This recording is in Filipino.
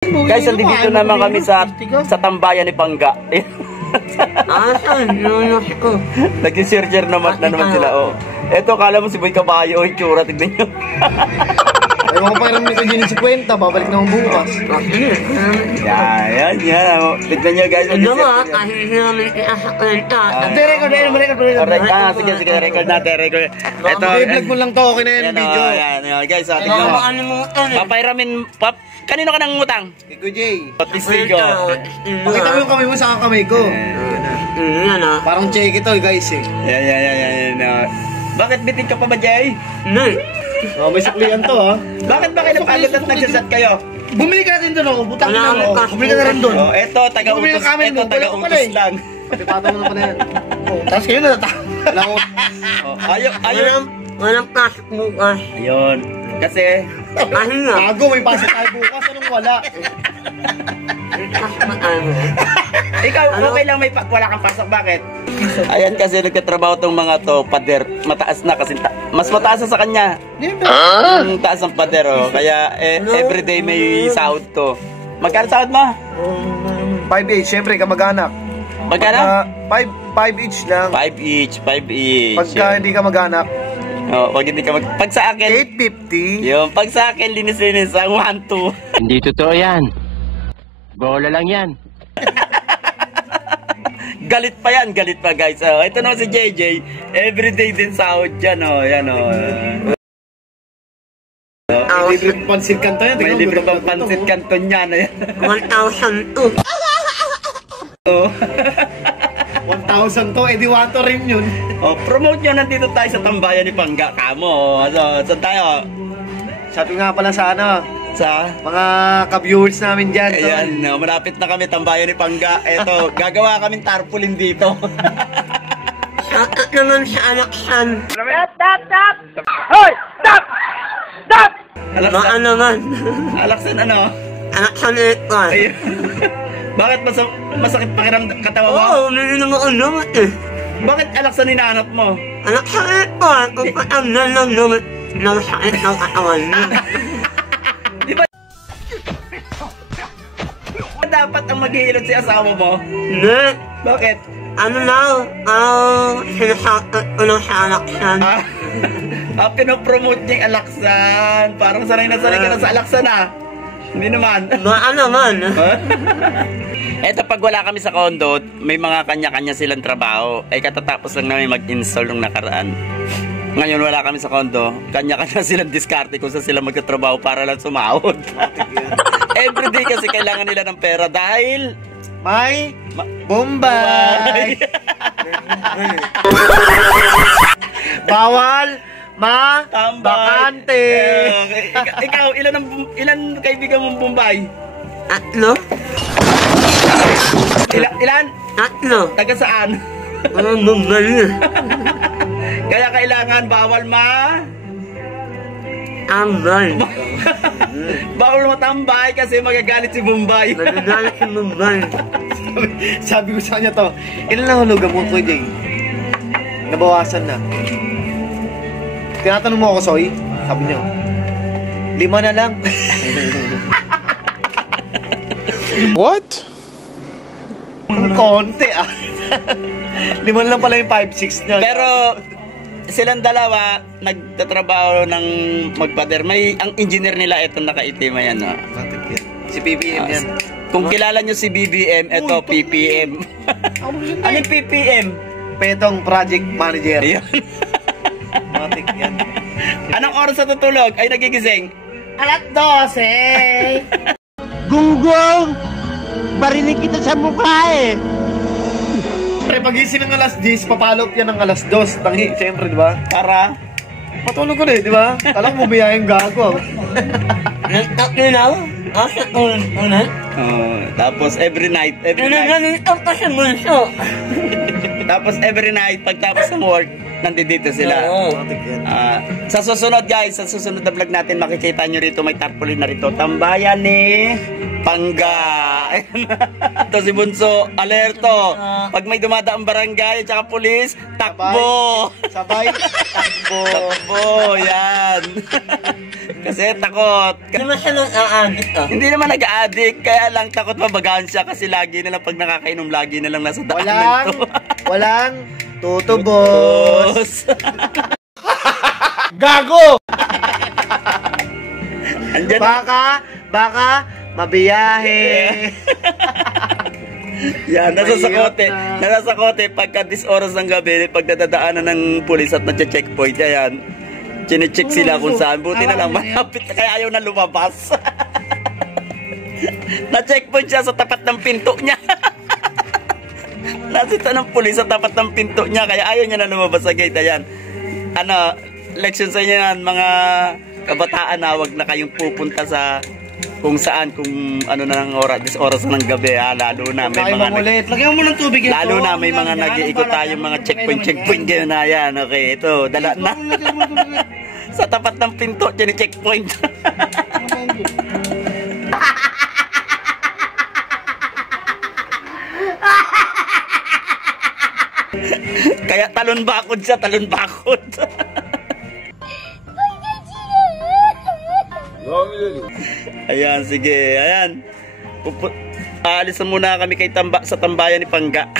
Guys, andito naman kami sa tambayan ni Pangga. Asan? Yunus ko. Nag-surger naman sila. Oh. Eto, kala mo si Boy Kabayo. Yung tsura, tignan nyo. Ewan ko pa rin nito din si Kwenta. Babalik na akong bukas. Yan. Tignan nyo guys. Ano mo, kahit namin sa Kwenta. Hindi, record. Sige, record natin. Eto, i-vlog mo lang to. Okay na yung video. Yan, guys. Tignan mo. Papairamin, kanino ka nang utang? Kiko J. Tistigo. Pakita mo yung kamay mo sa kamay ko. Yan ah. Parang check ito guys eh. Yan. Bakit bitin ka pa ba, Jay? Hindi. Oh, may suklian to ha. Bakit ba kayo napagod at nagsasat kayo? Bumili ka natin doon ako. Butang na ako. Bumili ka na rin doon. Oh, eto, taga-utos lang. Patipata mo na pala yan. Oh, tapos kayo na Ayaw. Walang pasok bukas. Ayun. Kasi, bago may pasok tayo bukas. Anong wala? ikaw, okay lang wala kang pasok. Bakit? Ayan kasi nagkatrabaho tong mga to, pader. Mataas na kasi, mas mataas sa kanya. Yung taas ng pader, oh. Kaya, everyday may sahod to. Magkano sahod mo? 5 each, syempre kamag-anak. Magkano? 5 each lang. 5 each. Pagka hindi ka mag-anak. Oh, pag hindi ka pag sa akin 850. yung pag sa akin linis ang 1-2. Hindi totoo yan. Bola lang yan. Galit pa guys. Oh, ito naman si JJ, everyday din sahod dyan, oh. Yan, oh. May libre pansit kanton yan. May libre pang pansit kanton yan. 1,002. Oh. 1,000 to, edi wato rin yun. Oh, promote nyo, nandito tayo sa tambayan ni Pangga. Kamo, so, saan tayo? Sabi nga pala sa Sa? mga ka-viewers namin dyan. Ayan, no, malapit na kami, tambayan ni Pangga. Eto, gagawa kaming tarpaulin dito. Shoutout naman sa Alaksan. Stop! Hoy! Stop! Baka naman. Alaksan ano? Alaksan Ekwan. Ayun. Bakit masakit pakiramdam katawan mo? Oo, umiinom ako naman eh. Bakit alaksan hinahanap mo? Alaksan Ekwan, kung patamnan lang naman ng sakit ng katawan mo. Di ba? Dapat ang maghihilot si asawa mo? Hindi. Bakit? Ano lang, sinasakot ko lang sa Alaksan. Pinopromote niya yung alaksan. Parang sanay na sa alaksan ah. Hindi naman. Baka naman. Eto, pag wala kami sa condo, may mga kanya-kanya silang trabaho. Ay katatapos lang namin mag-install nung nakaraan. Ngayon wala kami sa condo, kanya-kanya silang diskarte kung saan sila magtatrabaho para lang sumahod. Everyday kasi kailangan nila ng pera dahil may Bombay. Bawal bakante. Ikaw, ilan kaibigan mong Bombay? Tatlo. Ilan? Tatlo. Taga saan? Bombay. Kaya kailangan bawal tambay. Bawal matambay kasi magagalit si Bombay. Magagalit si Bombay. Sabi ko sa kanya to, ilan lang hulugan mo ko, Jay? Nabawasan na. Tinatanong mo ako, Soy? Sabi niya, 5 na lang. What? Konti ah. 5 na lang pala yung 5-6 niya. Pero silang dalawa nagtatrabaho ng magpader. Ang engineer nila ito nakaitim yan, no? Si PBM yan. Kung kilala nyo si BBM, ito PPM. Ano yung PPM? Petong Project Manager. Ayun. Matik yan. Anong oras sa tutulog ay nagigising? 12:00. Gunggong! Barinig kita sa mukha eh! Pre, pagising ng alas 10, papalop yan ng alas 2. Tangi, siyempre, di ba? Para? Matulog ko na eh, di ba? Alam mo, biyayang gago. Nagtakilaw? Asa ulit? Tapos every night. Nananito pa sa bulso. Tapos every night, pagtapos ng work, nandito sila. Matik yan. Sa susunod guys, sa susunod na vlog natin, makikita nyo rito, may tarpaulin na rito. Tambayan ni Pangga. Ito si Bunso, alerto. Pag may dumadaang barangay at saka pulis, takbo. Sabay, takbo. Takbo, yan. Kasi takot. Hindi naman siya nang-aagit ah. Hindi naman nag-addict, kaya lang takot mabagaan siya kasi lagi na lang pag nakakainom, lagi na lang nasa daanan to. Walang tutubos. Gago! Andyan. Baka, mabiyahe. Yan, Mahirap nasa sakote, pagka 10 oras ng gabi, pag nadadaanan ng pulis at nagche-checkpoint, ayan, chine-check sila kung saan. Buti na lang, malapit na kaya ayaw na lumabas. Na-checkpoint siya sa tapat ng pinto niya. Nasita ng pulis sa tapat ng pinto niya, kaya ayaw niya na lumabas sa gate. Ayan, ano, leksyon sa inyo yan, mga kabataan na wag na kayong pupunta sa kung saan, kung ano na ng oras na ng gabi, lalo na may mga Lagyan mo ng tubig ito. lalo na may mga nag-iikot tayong mga checkpoint gayon na yan. Okay, ito, dala na. Sa tapat ng pinto, checkpoint. Kaya talon bakod siya, talon bakod. Ayan, sige, ayan. Aalis na muna kami kay sa tambayan ni Pangga.